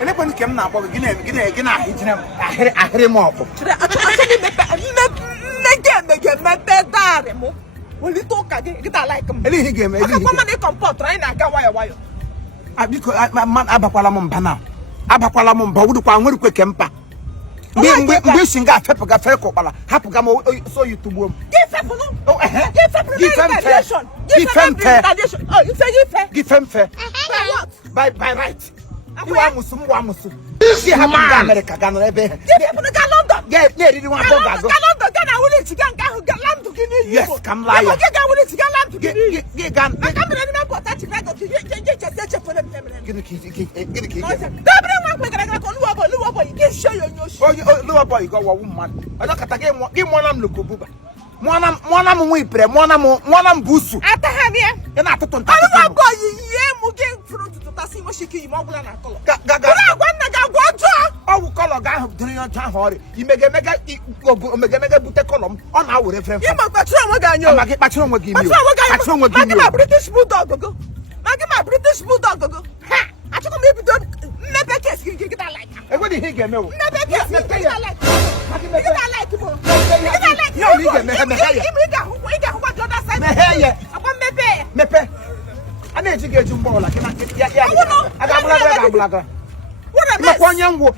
Ene kwani kem na akpọ gị na ahịrị m ọkụ. Mege dari mo. Woli to ka gị ta like m. Ele ihe ga-eme. Akwa man comport anyị na-aga wayo. Abiko man abakwala m mba na. Abakwala m mba wudukwa nwere kwe kempa. Mgbe singa afepuga fere kokpala hapuga mo so YouTube m. Give no. Oh give retaliation. Oh you say give fair. What? By right. You are Muslim, you are Muslim. See how America can ebe. Give London. Yeah, did you want to go? London, I will to get land to give you. Yes, come lie. I will to get land to give you. Get gun. I come in and got that bag of you for them. Get the key. Get the key. Oh, boy, you got a woman. I don't get game. Give one am look buba. Mwana mwipre, mwana mbusu. Ata hamia. Yana atoton. Alu boy ye muge fruit to tasi mo shiki imogula na kolo. Gaga. Gwana ga gwajo. Owu kolo ga dun yon tan hori. Imege bute kolom. On awure frem. Ima patro mo ga nyo. Magi patro mo gi mi. Patro mo gi mi. Magi British bulldog go. British bulldog go. Ha. Acho ko me bi do mebe case ki ta like. E go di hige me o. Mebe case ki ta like. Magi me ta like mo. Yo mi ge me heye. Iga ho the other side. Me heye. Akwa mebe. Mepe. Ana eji ge jumbo la kina ya. Aga blaga. What a mess. Ma kwanye ngwo.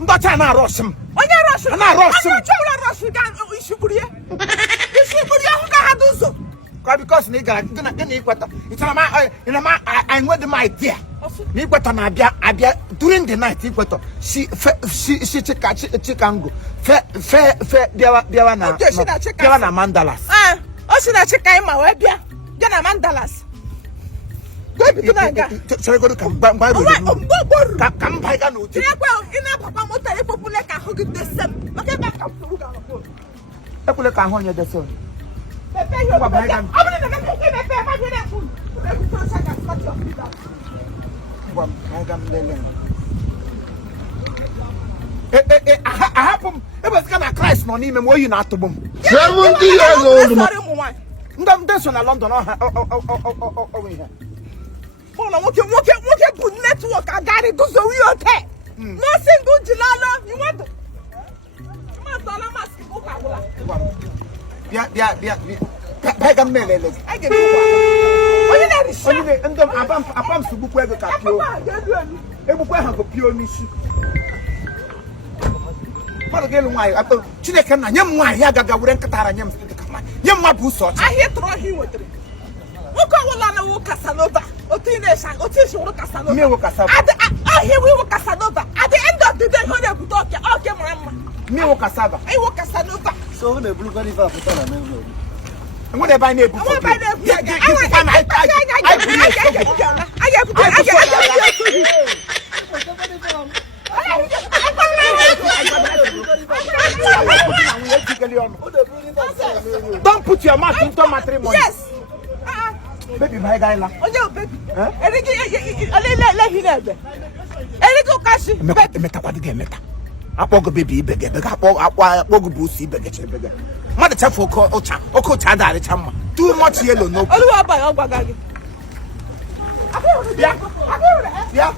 Ndacha na rush m. Onye rush. Na rush m. Chawla rush ga ishuburie. Ishuburie ho ga haduzo. Because ni gara gina ikweta. Ina ma I know the idea. Ni ikweta na abia during the night ikweta. She chikango. Fe biawa na mandalas. O si na chika ima we bia. Bia na mandalas. Go bi tunanga. Sorry go kam ba ro. Kam ba ga no. Ti ekwa ina papa motor e popule ka ho gide sem. Make ba kam to ga no. Ekule ka ho nye de sem. Pepe yo ba ga. Abule na pepe ma gbe na fun. I happen. It was gonna Christ no name mo you na atobom. 70 years old. Ndam deso na London o we here. Bona woke bu network agari do so we okay. No single jilala you want to. Ma dola mask ko ka wala. Bia. Pega melele. I get you. Onye na risha. Onye ndom apam subuku ego ka pio. Ebuku ha go pio nisi. Mara gelu nwai ato Chineke na nyem nwai ya gaga wure nkatara nyem kama. Nyem mabu so. Ahie tro hi wetere. Wuko wala na wo Casanova. Oti na sha, oti shi wo Casanova. Me wo Casanova. Ahie we wo Casanova. At the end of the day ho na buto okay mama. Me wo Casanova. I wo Casanova. So when the blue guy for na me. And what they buy nebu. Don't put your mouth into matrimony. Yes. Baby, my guy la. Oh, baby. Eriko kashi. Meta kwa dige meta. Apogo baby bege apogo busi bege chebege. Mother chafo ko ocha dare chama. Too much yellow no. Oluwa ba ogbaga gi. Yeah.